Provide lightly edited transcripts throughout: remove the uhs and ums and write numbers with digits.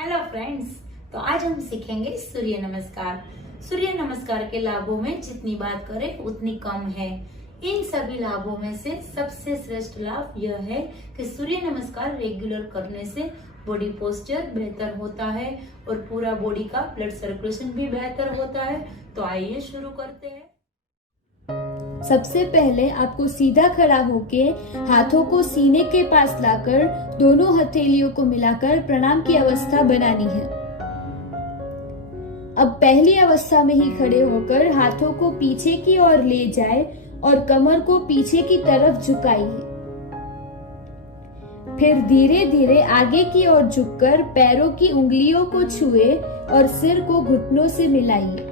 Hello friends, तो आज हम सीखेंगे सूर्य नमस्कार। सूर्य नमस्कार के लाभों में जितनी बात करें उतनी कम है। इन सभी लाभों में से सबसे श्रेष्ठ लाभ यह है कि सूर्य नमस्कार रेगुलर करने से बॉडी पोस्चर बेहतर होता है और पूरा बॉडी का ब्लड सर्कुलेशन भी बेहतर होता है। तो आइए शुरू करते हैं। सबसे पहले आपको सीधा खड़ा होके हाथों को सीने के पास लाकर दोनों हथेलियों को मिलाकर प्रणाम की अवस्था बनानी है। अब पहली अवस्था में ही खड़े होकर हाथों को पीछे की ओर ले जाए और कमर को पीछे की तरफ झुकाइए। फिर धीरे धीरे आगे की ओर झुककर पैरों की उंगलियों को छुए और सिर को घुटनों से मिलाइए।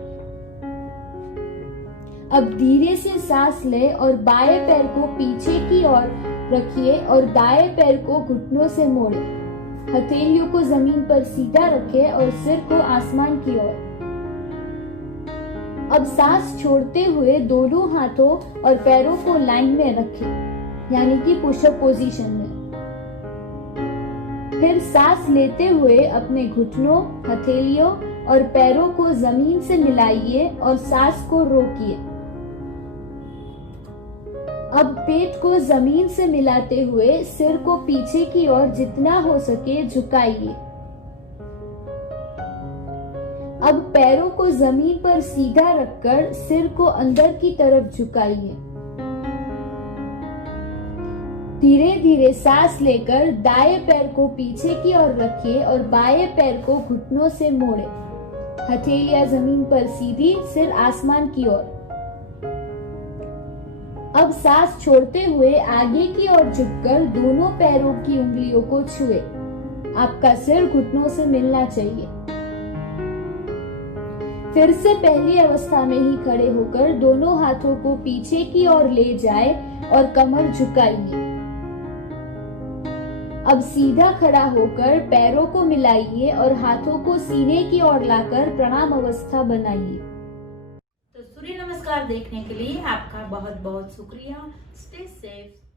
अब धीरे से सांस ले और बाएं पैर को पीछे की ओर रखिए और दाएं पैर को घुटनों से मोड़े। हथेलियों को जमीन पर सीधा रखें और सिर को आसमान की ओर। अब सांस छोड़ते हुए दोनों हाथों और पैरों को लाइन में रखें, यानी कि पुशअप पोजीशन में। फिर सांस लेते हुए अपने घुटनों, हथेलियों और पैरों को जमीन से मिलाइए और सांस को रोकिए। अब पेट को जमीन से मिलाते हुए सिर को पीछे की ओर जितना हो सके झुकाइए। अब पैरों को जमीन पर सीधा रखकर सिर को अंदर की तरफ झुकाइए। धीरे धीरे सांस लेकर दाएं पैर को पीछे की ओर रखिए और बाएं पैर को घुटनों से मोड़े। हथेलियां जमीन पर सीधी, सिर आसमान की ओर। अब सांस छोड़ते हुए आगे की ओर झुककर दोनों पैरों की उंगलियों को छुए। आपका सिर घुटनों से मिलना चाहिए। फिर से पहली अवस्था में ही खड़े होकर दोनों हाथों को पीछे की ओर ले जाए और कमर झुकाइए। अब सीधा खड़ा होकर पैरों को मिलाइए और हाथों को सीने की ओर लाकर प्रणाम अवस्था बनाइए। तो सूर्य नमस्कार देखने के लिए आपका बहुत बहुत शुक्रिया। Stay safe.